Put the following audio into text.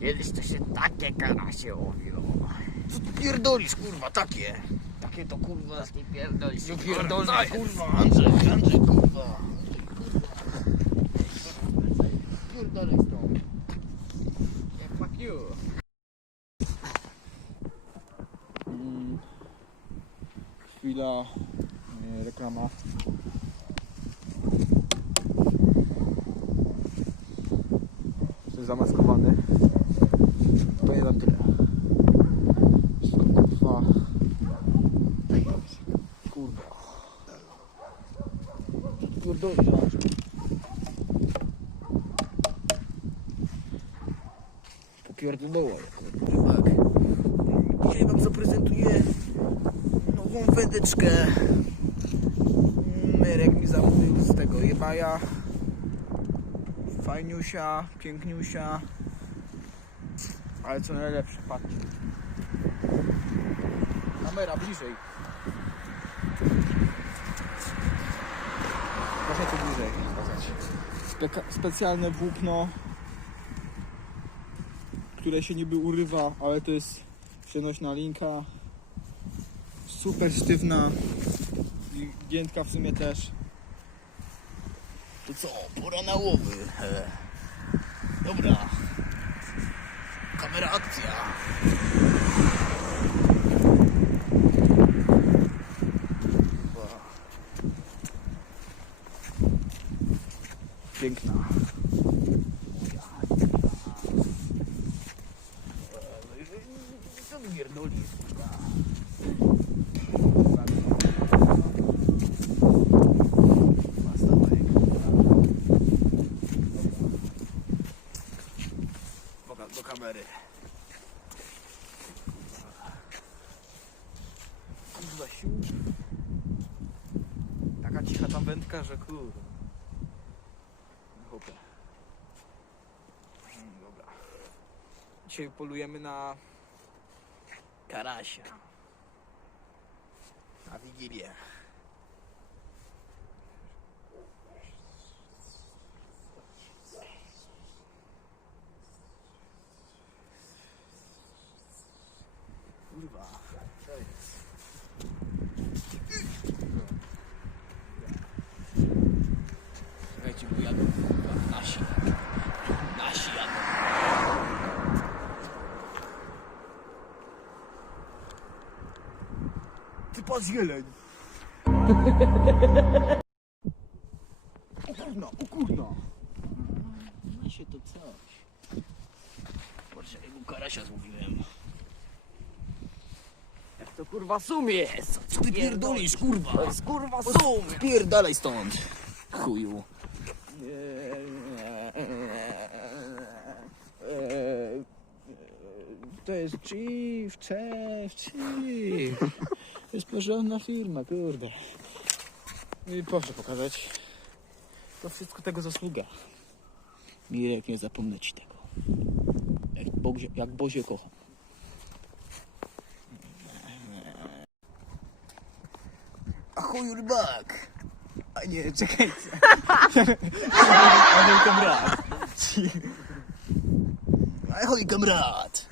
Kiedyś to się takie karasie łowiło. Co ty pierdolisz, kurwa, takie? Takie to kurwa z nie pierdolisz. Nie pierdolę, Daj. kurwa, Andrzej. Andrzej, kurwa. Pierdolę stąd. Yeah, fuck you. Chwila, e, reklama. Jestem zamaskowany. To nie na tyle. Wszystko kurwa. Kurwa. Andrzej. Popierdolę, kurwa. Wędeczkę. Myrek mi zamówił z tego jebaja. Fajniusia, piękniusia. Ale co najlepsze, patrzcie. Kamera bliżej. Proszę tu bliżej specjalne włókno, które się niby urywa, ale to jest przenośna linka super sztywna i giętka w sumie też to co, pora na łowy dobra kamera akcja piękna co kurwa? Kamery. Kurwa sił. Taka cicha tam wędka, że kurwa. Chłopie. Mm, Dobra. Dzisiaj polujemy na karasia. Na Wigilię. Kurwa. Co jest? Czekajcie, bo jadą kurwa nasi. Nasi jadą. Ty patrz jeleń. O kurna, o kurna. Ma się to coś. Patrz, jakiego karasia złowiłem. To kurwa sum jest? Co ty pierdolisz, kurwa? To jest kurwa sum! Spierdalaj stąd. Chuju. To jest Chief, cześć, Chief. To jest porządna firma, kurde. I proszę pokazać. To wszystko tego zasługa. Mirek, nie zapomnę ci tego. Jak Bozie, jak Bozie kocham. Ahoj, rybak! A nie, czekajcie. Ahoj, kamrat. Ahoj, kamrat.